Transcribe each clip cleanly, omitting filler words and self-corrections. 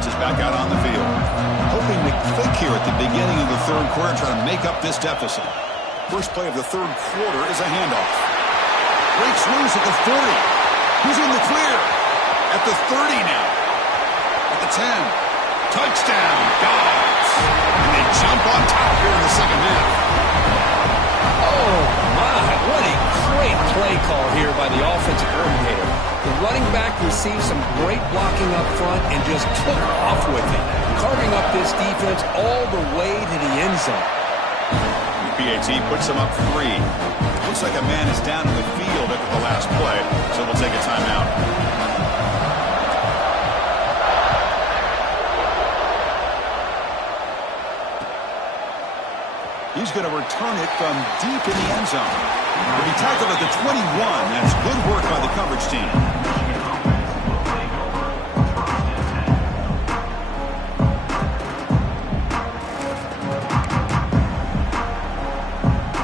offense is back out on the field. Hoping to click here at the beginning of the third quarter, trying to make up this deficit. First play of the third quarter is a handoff. Breaks loose at the 40. Who's in the clear? At the 30 now. At the 10. Touchdown, Dogs. And they jump on top here in the second half. Oh, my. What a great play call here by the offensive coordinator. The running back received some great blocking up front and just took off with it, carving up this defense all the way to the end zone. PAT puts him up 3. Looks like a man is down in the field after the last play, so we'll take a timeout. He's going to return it from deep in the end zone. He'll be tackled at the 21. That's good work by the coverage team.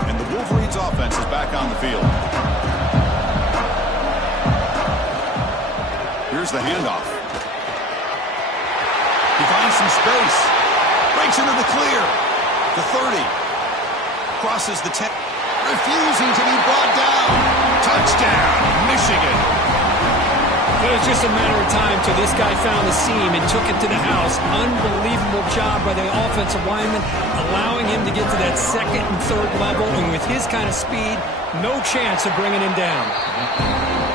And the Wolverines' offense is back on the field. Here's the handoff. He finds some space. Breaks into the clear. The 30. Crosses the 10, refusing to be brought down. Touchdown, Michigan. It was just a matter of time till this guy found the seam and took it to the house. Unbelievable job by the offensive lineman, allowing him to get to that second and third level, and with his kind of speed, no chance of bringing him down.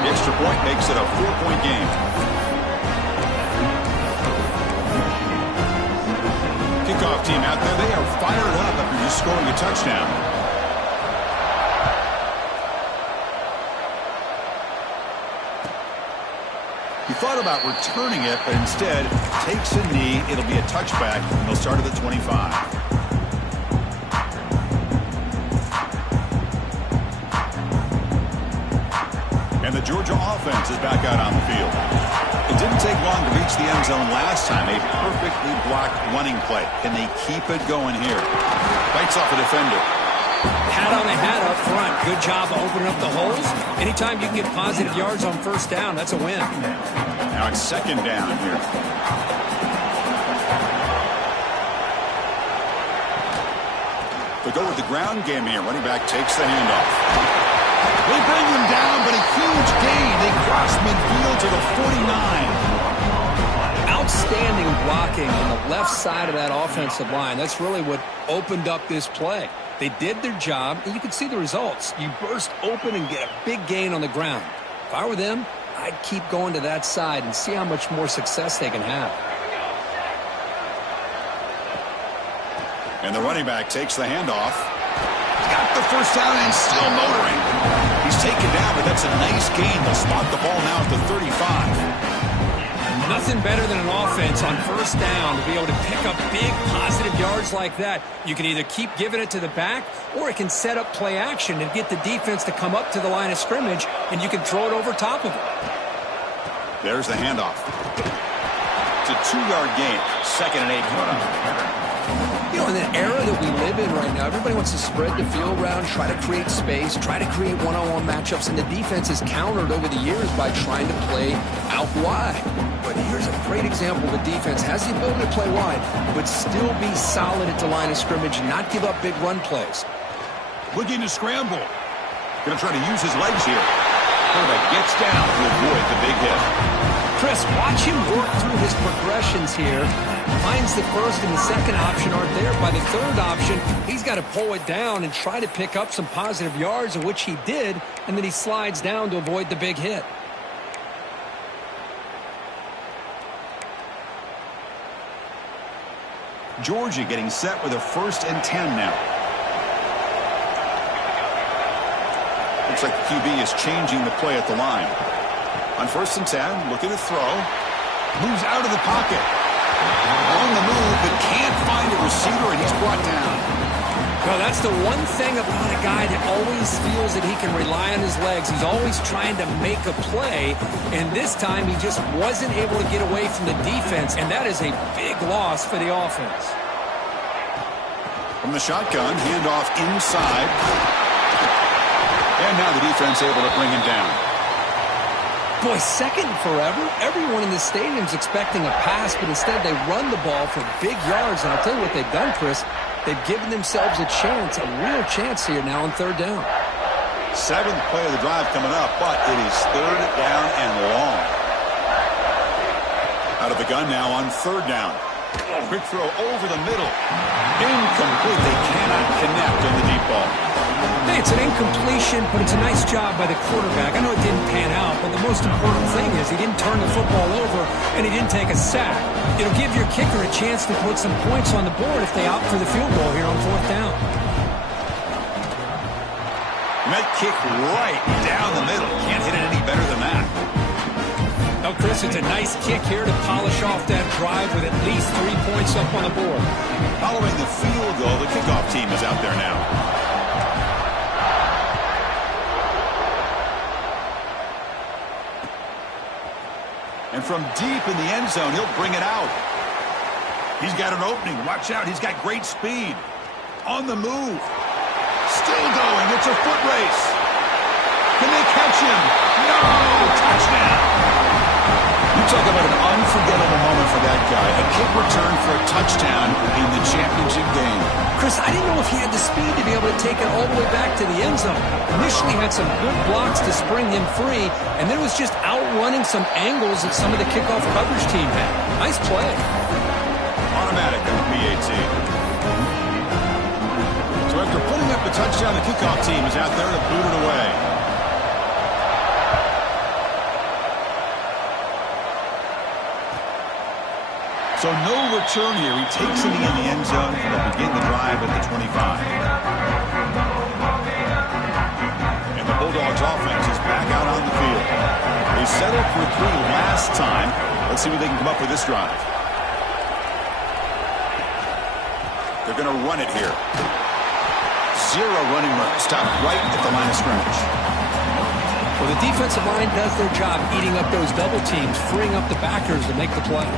The extra point makes it a 4-point game. Kickoff team out there, they are fired up after just scoring a touchdown. He thought about returning it, but instead takes a knee. It'll be a touchback, and they'll start at the 25. And the Georgia offense is back out on the field. It didn't take long to reach the end zone last time. A perfectly blocked running play. Can they keep it going here? Bites off a defender. Hat on a hat up front. Good job opening up the holes. Anytime you can get positive yards on first down, that's a win. Now it's second down here. They go with the ground game here. Running back takes the handoff. They bring him down, but a huge gain. They cross midfield to the 49. Outstanding blocking on the left side of that offensive line. That's really what opened up this play. They did their job, and you can see the results. You burst open and get a big gain on the ground. If I were them, I'd keep going to that side and see how much more success they can have. And the running back takes the handoff. Got the first down and still motoring. He's taken down, but that's a nice gain. They'll spot the ball now at the 35. Nothing better than an offense on first down to be able to pick up big positive yards like that. You can either keep giving it to the back, or it can set up play action and get the defense to come up to the line of scrimmage, and you can throw it over top of it. There's the handoff. It's a 2-yard gain. 2nd and 8 coming up. You know, in the era that we live in right now, everybody wants to spread the field around, try to create space, try to create one-on-one matchups, and the defense has countered over the years by trying to play out wide. But here's a great example of a defense has the ability to play wide, but still be solid at the line of scrimmage and not give up big run plays. Looking to scramble. Going to try to use his legs here. Quarterback gets down to avoid the big hit. Chris, watch him work through his progressions here. Finds the first and the second option aren't there. By the third option, he's got to pull it down and try to pick up some positive yards, of which he did, and then he slides down to avoid the big hit. Georgia getting set with a 1st and 10 now. Looks like the QB is changing the play at the line. On 1st and 10, looking to throw. Moves out of the pocket. On the move, but can't find a receiver, and he's brought down. Well, that's the one thing about a guy that always feels that he can rely on his legs. He's always trying to make a play, and this time he just wasn't able to get away from the defense, and that is a big loss for the offense. From the shotgun, handoff inside. And now the defense able to bring him down. Boy, second and forever. Everyone in the stadium's expecting a pass, but instead they run the ball for big yards. And I'll tell you what they've done, Chris. They've given themselves a chance, a real chance here now on third down. Seventh play of the drive coming up, but it is third down and long. Out of the gun now on third down. Quick throw over the middle. Incomplete. They cannot connect on the deep ball. Hey, it's an incompletion, but it's a nice job by the quarterback. I know it didn't pan out, but the most important thing is he didn't turn the football over and he didn't take a sack. It'll give your kicker a chance to put some points on the board if they opt for the field goal here on fourth down. That kick right down the middle. Can't hit it any better than that. Oh, Chris, it's a nice kick here to polish off that drive with at least 3 points up on the board. Following the field goal, the kickoff team is out there now. And from deep in the end zone, he'll bring it out. He's got an opening. Watch out. He's got great speed. On the move. Still going. It's a foot race. Can they catch him? No! Touchdown! You talk about an unforgettable moment for that guy. A kick return for a touchdown in the championship game. Chris, I didn't know if he had the speed to be able to take it all the way back to the end zone. Initially had some good blocks to spring him free, and then was just outrunning some angles that some of the kickoff coverage team had. Nice play. Automatic on the PAT. So after putting up the touchdown, the kickoff team is out there to boot it away. So no return here. He takes it in the end zone and they'll begin the drive at the 25. And the Bulldogs offense is back out on the field. They settled for 3 last time. Let's see what they can come up with this drive. They're going to run it here. 0 running room. Stop right at the line of scrimmage. Well, the defensive line does their job eating up those double teams, freeing up the backers to make the play.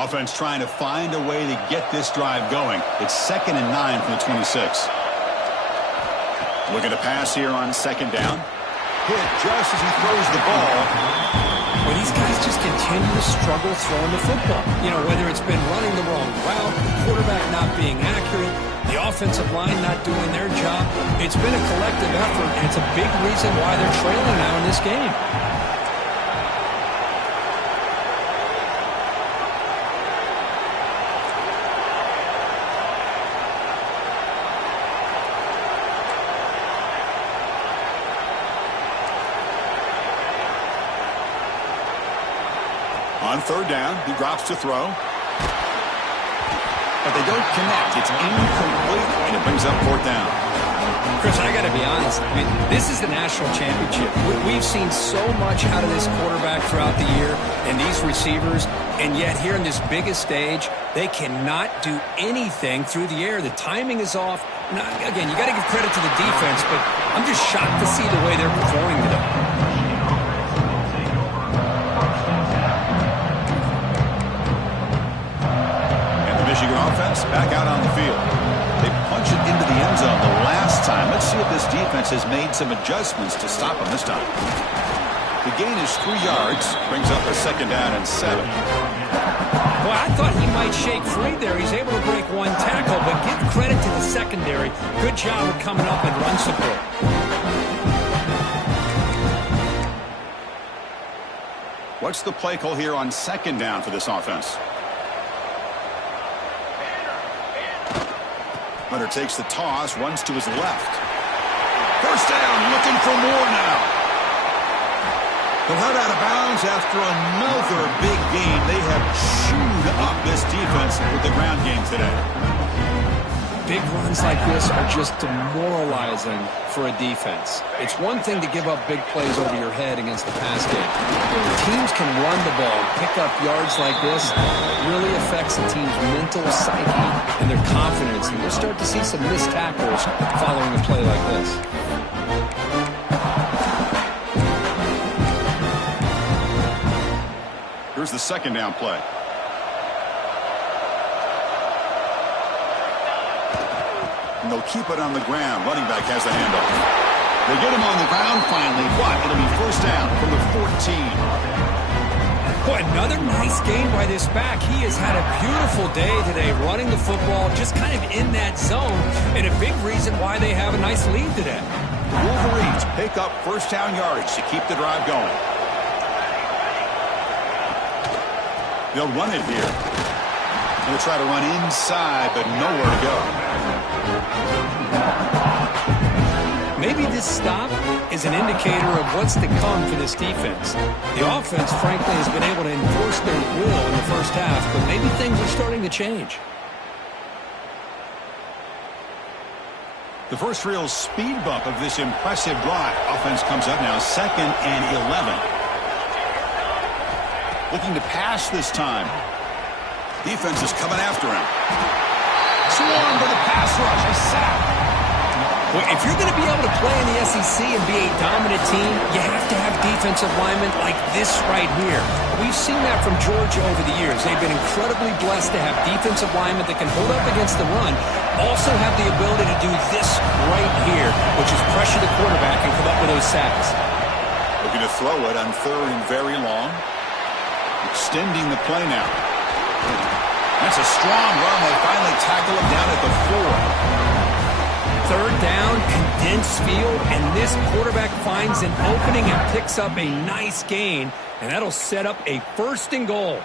Offense trying to find a way to get this drive going. It's 2nd and 9 from the 26. Looking to pass here on 2nd down. Hit just as he throws the ball. Well, these guys just continue to struggle throwing the football. You know, whether it's been running the wrong route, the quarterback not being accurate, the offensive line not doing their job. It's been a collective effort, and it's a big reason why they're trailing now in this game. On 3rd down, he drops to throw. But they don't connect. It's incomplete, and it brings up 4th down. Chris, I got to be honest. I mean, this is the national championship. We've seen so much out of this quarterback throughout the year and these receivers, and yet here in this biggest stage, they cannot do anything through the air. The timing is off. Now, again, you got to give credit to the defense, but I'm just shocked to see the way they're performing today. Michigan offense back out on the field. They punch it into the end zone the last time. Let's see if this defense has made some adjustments to stop them this time. The gain is 3 yards. Brings up a 2nd down and 7. Well, I thought he might shake free there. He's able to break 1 tackle, but give credit to the secondary. Good job of coming up and run support. What's the play call here on 2nd down for this offense? Hunter takes the toss, runs to his left. 1st down, looking for more now. They'll head out of bounds after another big gain. They have chewed up this defense with the ground game today. Big runs like this are just demoralizing for a defense. It's one thing to give up big plays over your head against the pass game. When teams can run the ball, pick up yards like this, it really affects the team's mental psyche and their confidence. And we'll start to see some missed tackles following a play like this. Here's the second down play. And they'll keep it on the ground. Running back has the handoff. They get him on the ground finally, but it'll be first down from the 14. Boy, another nice game by this back. He has had a beautiful day today running the football, just kind of in that zone, and a big reason why they have a nice lead today. Wolverines pick up first down yardage to keep the drive going. They'll run it here. They'll try to run inside, but nowhere to go. Maybe this stop is an indicator of what's to come for this defense. The offense, frankly, has been able to enforce their will in the first half, but maybe things are starting to change. The first real speed bump of this impressive drive. Offense comes up now, 2nd and 11. Looking to pass this time. Defense is coming after him. Swarm for the pass rush. A sack. Well, if you're going to be able to play in the SEC and be a dominant team, you have to have defensive linemen like this right here. We've seen that from Georgia over the years. They've been incredibly blessed to have defensive linemen that can hold up against the run, also have the ability to do this right here, which is pressure the quarterback and come up with those sacks. Looking to throw it on 3rd and very long. Extending the play now. That's a strong run. They finally tackle him down at the 4. 3rd down, condensed field, and this quarterback finds an opening and picks up a nice gain, and that'll set up a 1st and goal.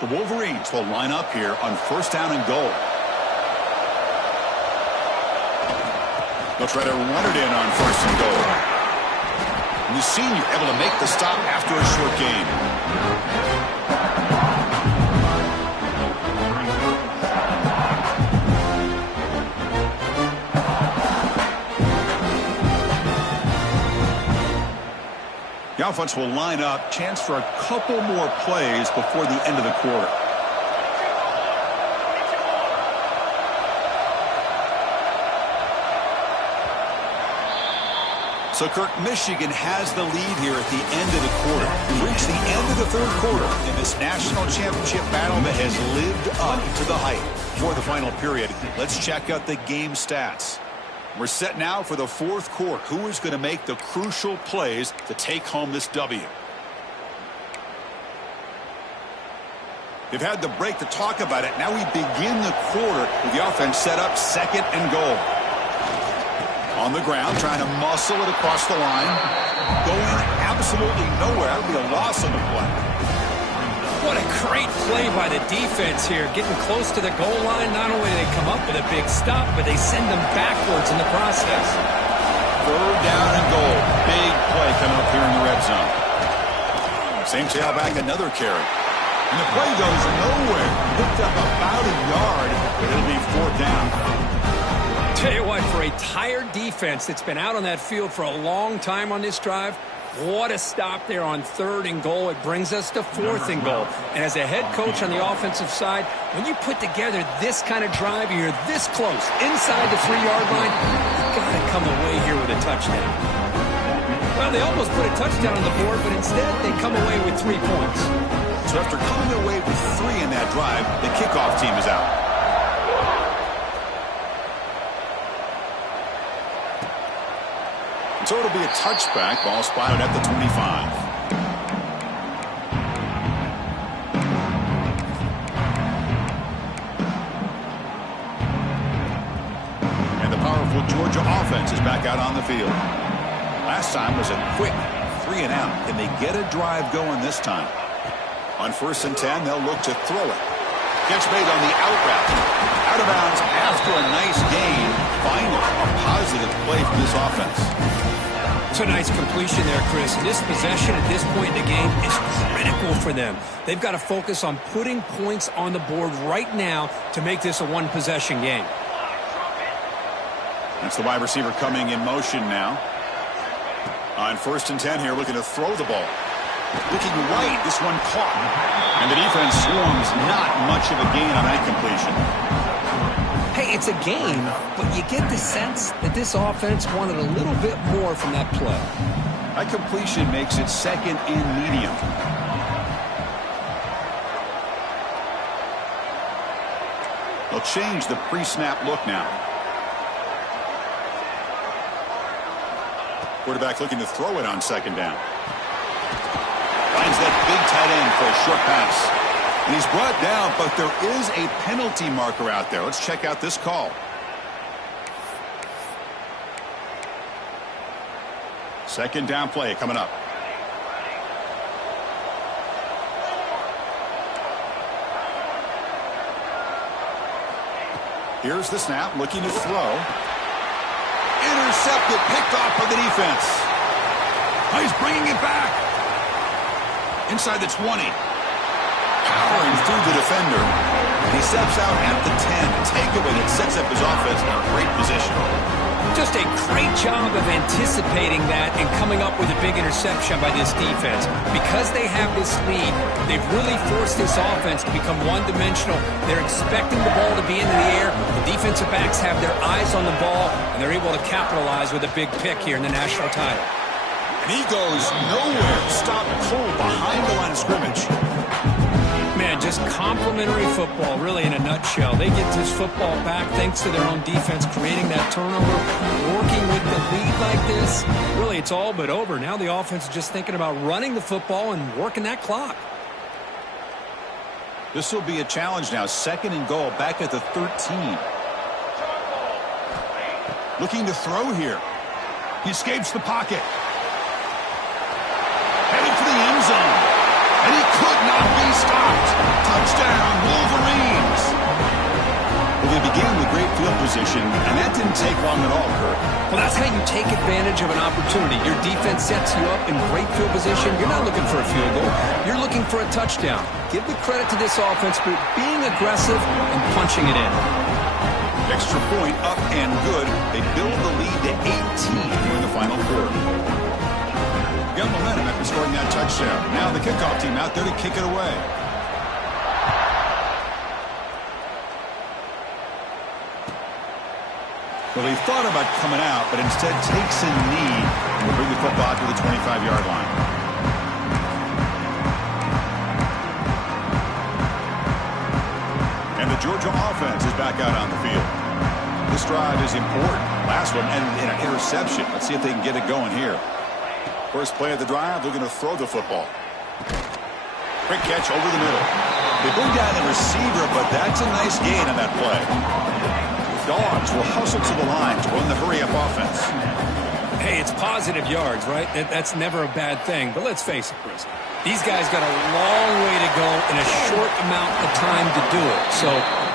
The Wolverines will line up here on 1st down and goal. They'll try to run it in on 1st and goal. And the senior able to make the stop after a short gain. The offense will line up. Chance for a couple more plays before the end of the quarter. So, Kirk, Michigan has the lead here at the end of the quarter. We've reached the end of the 3rd quarter in this national championship battle that has lived up to the hype. For the final period, let's check out the game stats. We're set now for the 4th quarter. Who is going to make the crucial plays to take home this W? They've had the break to talk about it. Now we begin the quarter with the offense set up 2nd and goal. On the ground, trying to muscle it across the line. Going absolutely nowhere. That would be a loss on the play. What a great play by the defense here. Getting close to the goal line, not only do they come up with a big stop, but they send them backwards in the process. 3rd down and goal. Big play coming up here in the red zone. Same tailback, another carry. And the play goes nowhere. Picked up about a yard, but it'll be 4th down. Tell you what, for a tired defense that's been out on that field for a long time on this drive, what a stop there on 3rd and goal. It brings us to 4th and goal. And as a head coach on the offensive side, when you put together this kind of drive, you're this close, inside the 3-yard line, you've got to come away here with a touchdown. Well, they almost put a touchdown on the board, but instead they come away with 3 points. So after coming away with 3 in that drive, the kickoff team is out. So it'll be a touchback. Ball spotted at the 25. And the powerful Georgia offense is back out on the field. Last time was a quick 3 and out. Can they get a drive going this time? On 1st and 10, they'll look to throw it. Catch made on the out route. Out of bounds after a nice gain. Finally, a positive play from this offense. It's a nice completion there, Chris. This possession at this point in the game is critical for them. They've got to focus on putting points on the board right now to make this a 1-possession game. That's the wide receiver coming in motion now. On 1st and 10 here, looking to throw the ball. Looking right, this one caught. And the defense swarms. Not much of a gain on that completion. Hey, it's a game, but you get the sense that this offense wanted a little bit more from that play. That completion makes it 2nd and medium. They'll change the pre-snap look now. Quarterback looking to throw it on second down. Finds that big tight end for a short pass. And he's brought down, but there is a penalty marker out there. Let's check out this call. Second down play coming up. Here's the snap, looking to throw. Intercepted, picked off by the defense. Oh, he's bringing it back. Inside the 20. Powering through the defender. He steps out at the 10. Takeaway that sets up his offense in a great position. Just a great job of anticipating that and coming up with a big interception by this defense. Because they have this lead, they've really forced this offense to become one-dimensional. They're expecting the ball to be into the air. The defensive backs have their eyes on the ball, and they're able to capitalize with a big pick here in the national title. And he goes nowhere. Stop cold behind the line of scrimmage. Man, just complimentary football, really, in a nutshell. They get this football back thanks to their own defense, creating that turnover, working with the lead like this. Really, it's all but over. Now the offense is just thinking about running the football and working that clock. This will be a challenge now. Second and goal, back at the 13. Looking to throw here. He escapes the pocket. Headed for the end zone. And he could not be stopped. Touchdown, Wolverines. Well, they began with great field position, and that didn't take long at all, Kurt. Well, that's how you take advantage of an opportunity. Your defense sets you up in great field position. You're not looking for a field goal. You're looking for a touchdown. Give the credit to this offense for being aggressive and punching it in. Extra point up and good. They build the lead to 18 here in the final quarter. Got momentum after scoring that touchdown. Now the kickoff team out there to kick it away. Well, he thought about coming out, but instead takes a knee and will bring the football to the 25-yard line. And the Georgia offense is back out on the field. This drive is important. Last one ended in an interception. Let's see if they can get it going here. First play of the drive, looking to throw the football. Quick catch over the middle. They bring down the receiver, but that's a nice gain on that play. Dogs will hustle to the line to run the hurry-up offense. Hey, it's positive yards, right? That's never a bad thing. But let's face it, Chris. These guys got a long way to go in a short amount of time to do it. So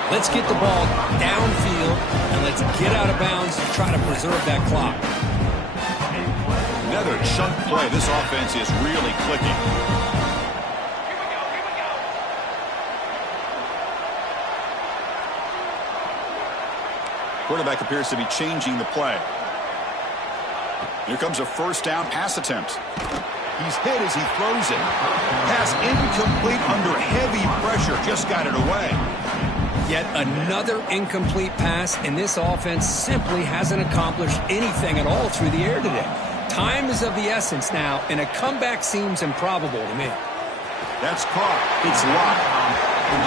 let's get the ball downfield, and let's get out of bounds to try to preserve that clock. Another chunk play. This offense is really clicking. Quarterback appears to be changing the play. Here comes a first down pass attempt. He's hit as he throws it. Pass incomplete under heavy pressure. Just got it away. Yet another incomplete pass, and this offense simply hasn't accomplished anything at all through the air today. Time is of the essence now, and a comeback seems improbable to me. That's caught. It's locked.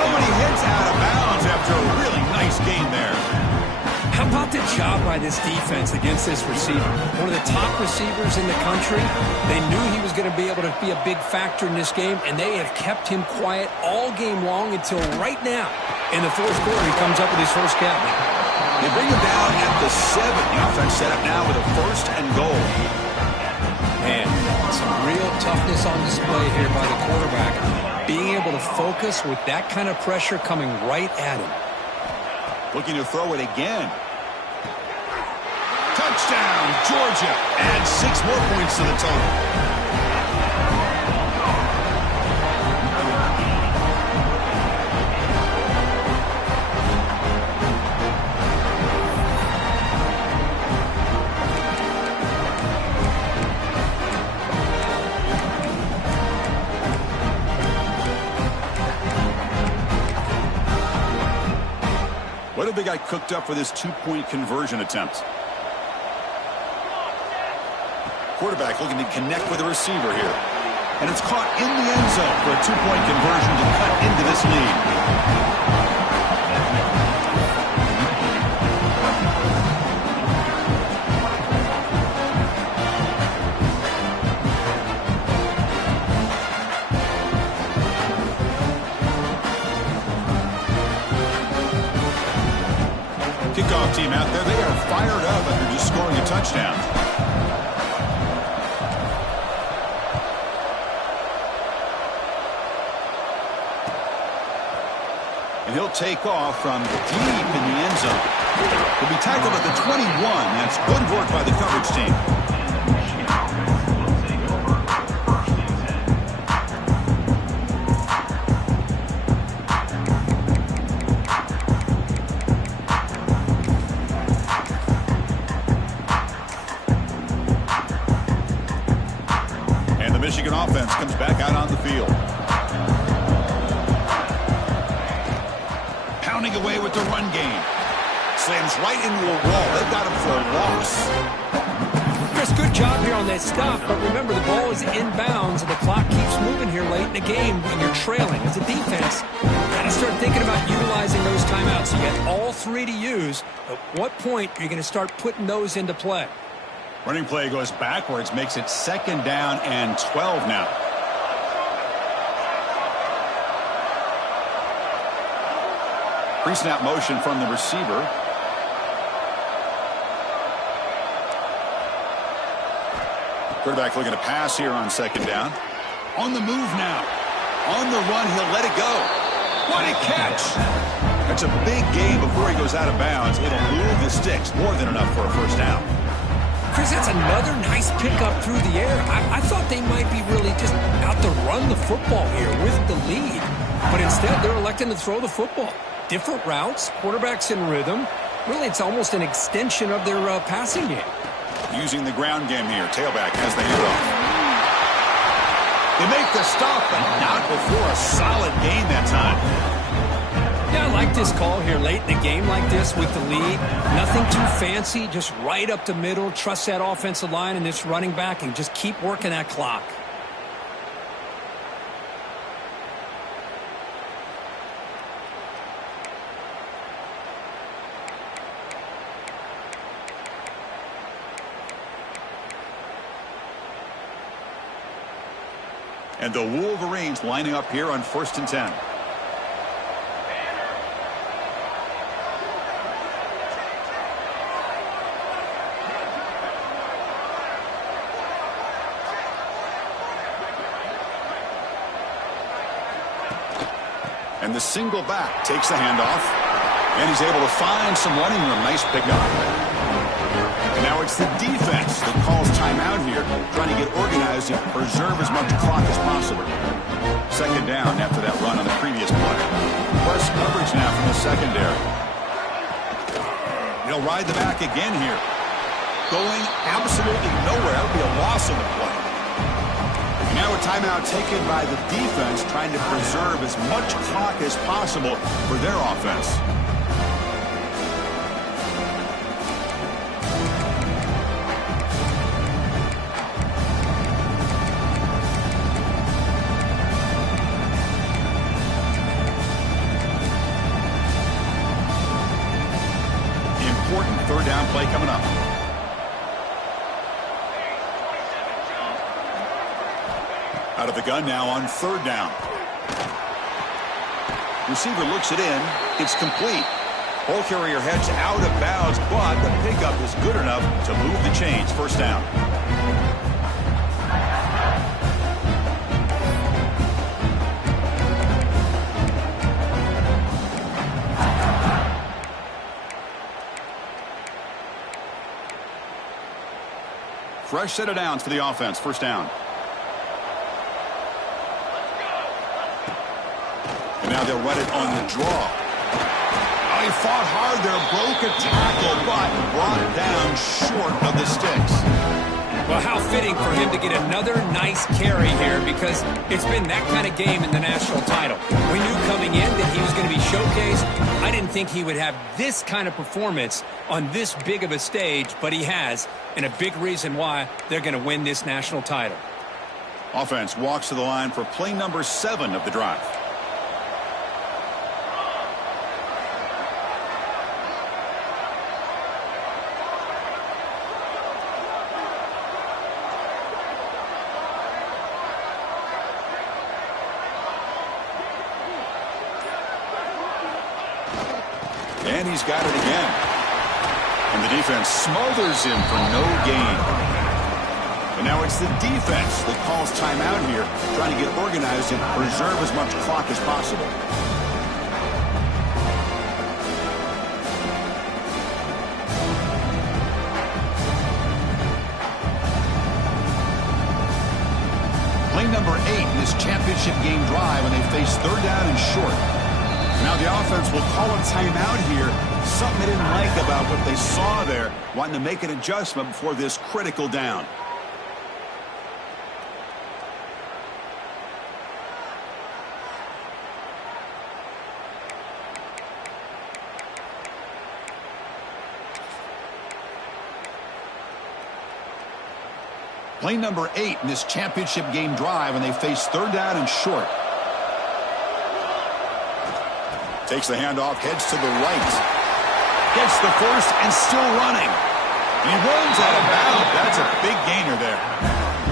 Oh, and he hits out of bounds after a really nice game there. How about the job by this defense against this receiver? One of the top receivers in the country. They knew he was going to be able to be a big factor in this game, and they have kept him quiet all game long until right now. In the fourth quarter, he comes up with his first catch. They bring him down at the 7. The offense set up now with a first and goal. Man, some real toughness on display here by the quarterback. Being able to focus with that kind of pressure coming right at him. Looking to throw it again. Touchdown, Georgia. Add 6 more points to the total. What have they got cooked up for this 2-point conversion attempt? Quarterback looking to connect with a receiver here. And it's caught in the end zone for a 2-point conversion to cut into this lead. team out there, they are fired up after just scoring a touchdown. And he'll take off from deep in the end zone. He'll be tackled at the 21. That's good work by the coverage team. And the Michigan offense comes back out on the field. Pounding away with the run game. Slams right into a wall. They've got him for a loss. Chris, good job here on that stop, but remember the ball is inbounds and the clock keeps moving here late in the game and you're trailing. As a defense, you got to start thinking about utilizing those timeouts. You got all three to use. At what point are you going to start putting those into play? Running play goes backwards, makes it 2nd down and 12 now. Pre-snap motion from the receiver. Quarterback looking to pass here on 2nd down. On the move now. On the run, he'll let it go. What a catch! That's a big gain before he goes out of bounds. It'll move the sticks. More than enough for a 1st down. Chris, that's another nice pickup through the air. I thought they might be really just out to run the football here with the lead. But instead, they're electing to throw the football. Different routes, quarterbacks in rhythm. Really, it's almost an extension of their passing game. Using the ground game here. Tailback has the handoff. They make the stop, but not before a solid gain that time. Yeah, I like this call here late in the game like this with the lead. Nothing too fancy, just right up the middle. Trust that offensive line and this running back and just keep working that clock. And the Wolverines lining up here on 1st and 10. And the single back takes the handoff. And he's able to find some running room. Nice pickup. And now it's the defense that calls timeout here, trying to get organized and preserve as much clock as possible. 2nd down after that run on the previous play. Plus coverage now from the secondary. He'll ride the back again here. Going absolutely nowhere. That would be a loss on the play. And now a timeout taken by the defense, trying to preserve as much clock as possible for their offense. Important 3rd down play coming up. Out of the gun now on 3rd down. Receiver looks it in. It's complete. Ball carrier heads out of bounds, but the pickup is good enough to move the chains. 1st down. Fresh set of downs for the offense. 1st down. And now they'll run it on the draw. Oh, he fought hard there, broke a tackle, but brought down short of the sticks. Well, how fitting for him to get another nice carry here because it's been that kind of game in the national title. We knew coming in that he was going to be showcased. I didn't think he would have this kind of performance on this big of a stage, but he has, and a big reason why they're going to win this national title. Offense walks to the line for play number 7 of the drive. And he's got it again. And the defense smothers him for no gain. And now it's the defense that calls timeout here, trying to get organized and preserve as much clock as possible. Play number 8 in this championship game drive when they face third down and short. Now the offense will call a timeout here. Something they didn't like about what they saw there, wanting to make an adjustment before this critical down. Play number 8 in this championship game drive when they face third down and short. Takes the handoff, heads to the right. Gets the first and still running. And he runs out of bounds. That's a big gainer there.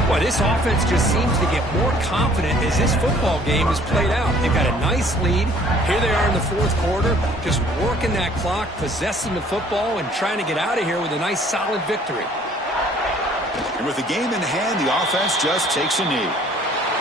Well, this offense just seems to get more confident as this football game is played out. They've got a nice lead. Here they are in the fourth quarter, just working that clock, possessing the football, and trying to get out of here with a nice, solid victory. And with the game in hand, the offense just takes a knee.